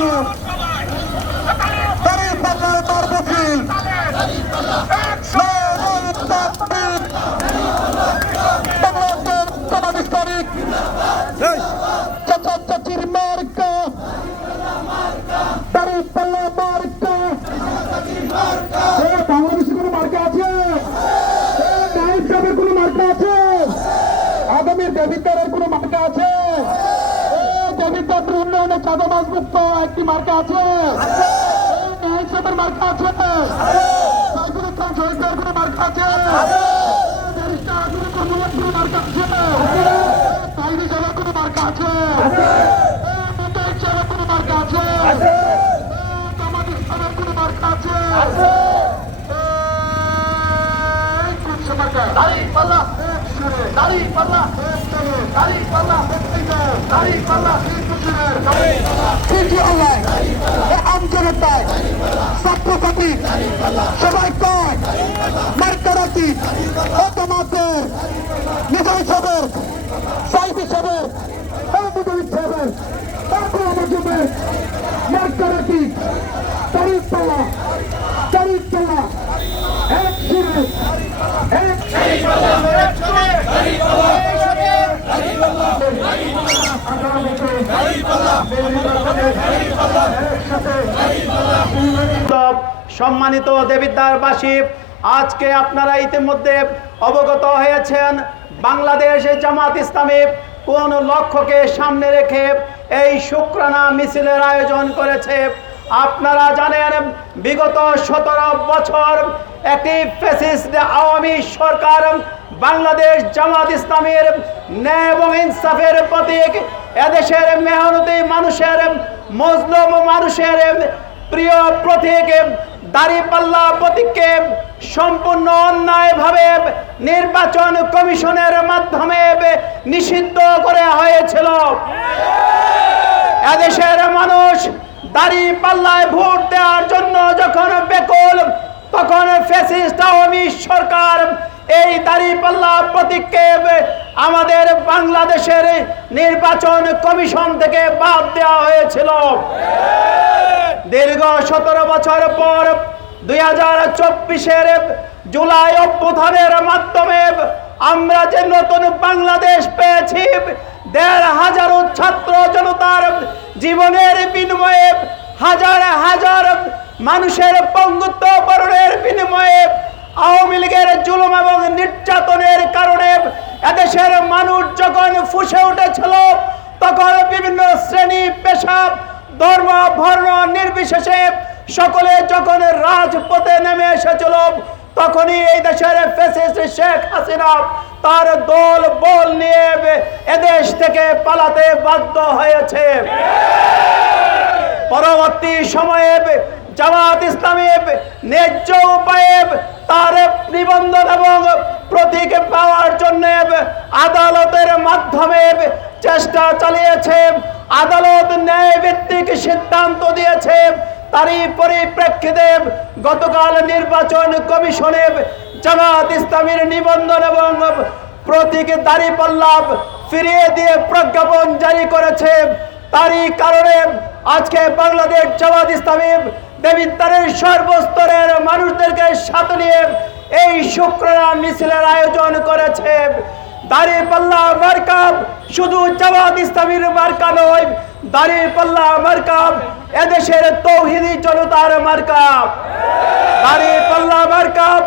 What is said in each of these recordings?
আসুন দাঁড়িয়ে পাল্লায় তার বকিল আগামীর দেবিদ্বারের কোনো মার্কা আছে? দেবিদ্বার উন্নয়নে চাঁদাবাজ মুক্ত একটি মার্কা আছে সাহেবের মার্কা আছে সাইফুল ইসলাম শহীদের কোনো মার্কা আছে কোনো মার্কা আছে তাইরি দাড়ি পাল্লা দাড়ি পাল্লা দাড়ি পাল্লা আমজনতায় ছাত্রছাত্রী সবাই কয় মার্কারাতি মার্কারাতি সম্মানিত দেবিদ্বারবাসী, আজকে আপনারা ইতিমধ্যে অবগত হয়েছেন বাংলাদেশ জামাত ইসলামী কোন লক্ষ্যকে সামনে রেখে এই শুক্রানা মিছিলের আয়োজন করেছে। আপনারা জানেন, বিগত সতেরো বছর একটি ফেসিস্ট আওয়ামী সরকার বাংলাদেশ জামাত ইসলামের ন্যায় এবং ইনসাফের প্রতীক এদেশের মেহনতি মানুষের, মজলুম মানুষের প্রিয় প্রতীক দাড়িপাল্লা প্রতীককে সম্পূর্ণ অন্যায়ভাবে নির্বাচন কমিশনের মাধ্যমে নিষিদ্ধ করে হয়েছিল। এদেশের মানুষ দাড়ি পাল্লায় ভোট দেওয়ার জন্য যখন বেকল, তখন ফ্যাসিস্ট আওয়ামী সরকার এই দাড়ি পাল্লা প্রতীককে আমাদের বাংলাদেশের নির্বাচন কমিশন থেকে বাদ দেওয়া হয়েছিল। দীর্ঘ সতেরো বছর পর দুই হাজার চব্বিশের জুলাই অভ্যুত্থানের মাধ্যমে আমরা যে নতুন বাংলাদেশ পেয়েছি, দেড় হাজারো ছাত্র জনতার জীবনের বিনিময়ে হাজার হাজার মানুষের পঙ্গুত্ব বরণের বিনিময়ে আওয়ামী লীগের জুলুম এবং নির্যাতনের কারণে এদেশের মানুষ যখন ফুসে উঠেছিল, তখন বিভিন্ন শ্রেণি পেশা ধর্ম, বর্ণ নির্বিশেষে সকলে যখন রাজপথে নেমে এসেছিল, তখনই এই দেশের ফেসিস্ট শেখ হাসিনা তার দল বল নিয়ে এদেশ থেকে পালাতে বাধ্য হয়েছে। পরবর্তী সময়ে জামাত ইসলামী ন্যায্য উপায়ে তার নিবন্ধন এবং প্রতীক পাওয়ার জন্য আদালতের মাধ্যমে চেষ্টা চালিয়েছে। আদালত ন্যায় ভিত্তিক সিদ্ধান্ত দিয়েছে। তারই পরিপ্রেক্ষিতে গতকাল নির্বাচন কমিশনে জামাত ইসলামীর নিবন্ধন এবং প্রতীক দাঁড়িপাল্লা ফিরিয়ে দিয়ে প্রজ্ঞাপন জারি করেছে। তারই কারণে আজকে বাংলাদেশ জামাত ইসলামী দেবিদ্বারের সর্বস্তরের মানুষদেরকে সাথে নিয়ে এই শুক্রবার মিছিলের আয়োজন করেছে। দাঁড়িয়ে পাল্লা মার্কাব শুধু জামাত ইসলামীর মার্কা নয় দাঁড়িয়ে পাল্লা মার্কাব এদেশের তৌহিদি জনতার মার্কাব দাঁড়িয়ে পাল্লা মার্কাব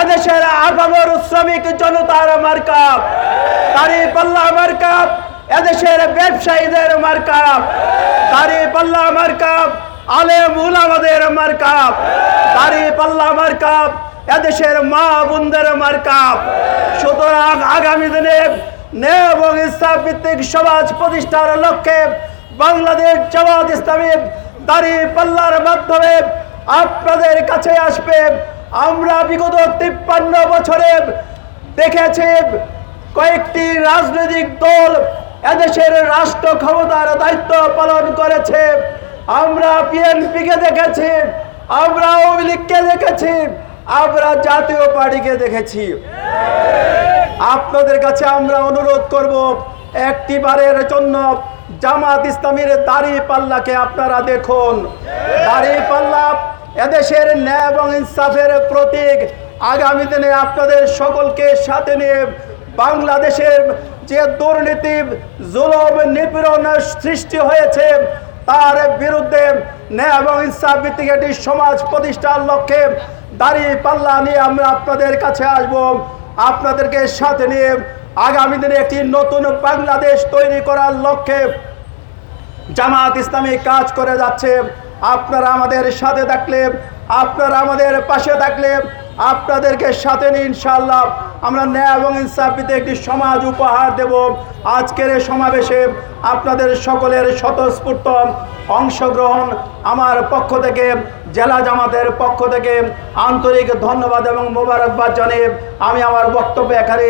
এদেশের আগামর শ্রমিক জনতার মার্কাব দাঁড়িয়ে পাল্লা মার্কাব এদেশের ব্যবসায়ীদের মার্কাব দাঁড়িয়ে পাল্লা মার্কাব আলেম উলামাদের মার্কাব দাঁড়িয়ে পাল্লা মার্কাব, এদেশের মা বোনদের মার্কাব। সুতরাং আগামী দিনে ন্যায় এবং ইসলাম ভিত্তিক সমাজ প্রতিষ্ঠার লক্ষ্যে বাংলাদেশ জামাত ইসলামী দাঁড়িয়ে পাল্লার মাধ্যমে আপনাদের কাছে আসবে। আমরা বিগত তিপ্পান্ন বছরে দেখেছি কয়েকটি রাজনৈতিক দল এদেশের রাষ্ট্র ক্ষমতার দায়িত্ব পালন করেছে। আমরা বিএনপিকে দেখেছি, আমরা আওয়ামী লীগকে দেখেছি, আমরা জাতীয় পার্টিকে দেখেছি। আপনাদের কাছে আমরা অনুরোধ করব একটি বারের জন্য জামাত ইসলামীর দাড়ি পাল্লাকে আপনারা দেখুন। দাড়ি পাল্লা এদেশের ন্যায় এবং ইনসাফের প্রতীক। আগামী দিনে আপনাদের সকলকে সাথে নিয়ে বাংলাদেশের যে দুর্নীতি, জুলম, নিপীড়ন সৃষ্টি হয়েছে তার বিরুদ্ধে ন্যায় এবং ইনসাফ ভিত্তিক একটি সমাজ প্রতিষ্ঠার লক্ষ্যে দাঁড়িয়ে পাল্লা নিয়ে আমরা আপনাদের কাছে আসব। আপনাদেরকে সাথে নিয়ে আগামী দিনে একটি নতুন বাংলাদেশ তৈরি করার লক্ষ্যে জামাত ইসলামী কাজ করে যাচ্ছে। আপনারা আমাদের সাথে থাকলে, আপনারা আমাদের পাশে থাকলে আপনাদেরকে সাথে নিয়ে ইনশাআল্লাহ আমরা ন্যায় এবং ইনসাফিতে একটি সমাজ উপহার দেব। আজকের এই সমাবেশে আপনাদের সকলের স্বতঃস্ফূর্ত অংশগ্রহণ আমার পক্ষ থেকে, জেলা জামাতের পক্ষ থেকে আন্তরিক ধন্যবাদ এবং মোবারকবাদ জানিয়ে আমি আমার বক্তব্য এখানে